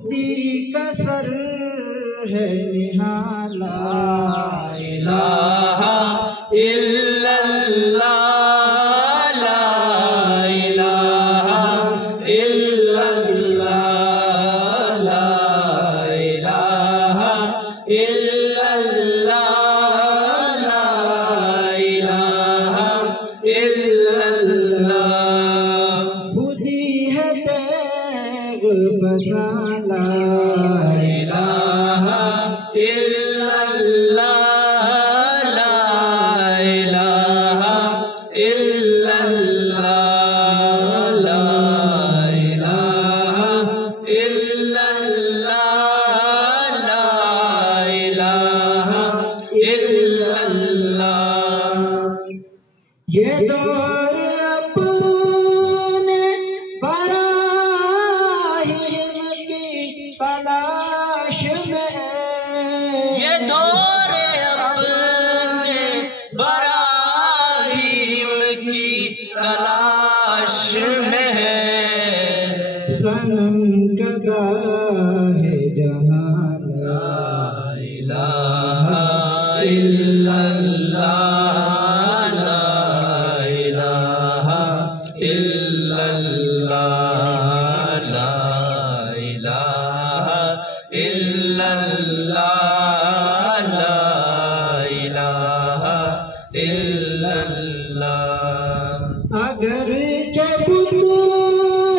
दी का सर है निहाला, ला इलाहा इल्लल्लाह, ला इलाहा इल्लल्लाह, ला इलाहा इल्लल्लाह, ला इलाहा इल्लल्लाह। खुदी है तेग फसाला, ला इलाहा इल्लल्लाह, ला इलाहा इल्लल्लाह, ला इलाहा इल्लल्लाह, ला इलाहा इल्लल्लाह। ये दौर अपने बराहीम की तलाश में है, ये दौर अपने बराहीम की तलाश में है। सनम कदा है जहाँ, ला इलाहा इल्लल्लाह, ला इलाहा इल्लल्लाह, ला इलाहा इल्लल्लाह, ला इलाहा इल्लल्लाह। अगर बुत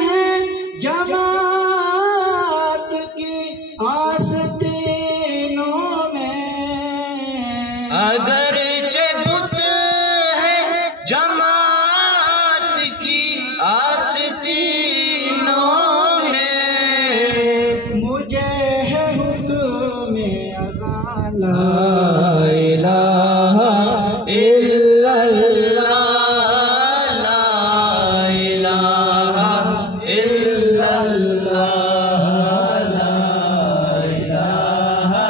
है जमात की आस्तीनों में, अगर बुत है जमात की आस्तीनों में, मुझे है हुक्म अज़ाला, ला इलाहा इल्लल्लाह, ला इलाहा इल्लल्लाह, ला इलाहा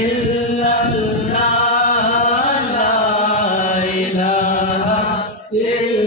इल्लल्लाह, ला इलाहा इल्लल्लाह।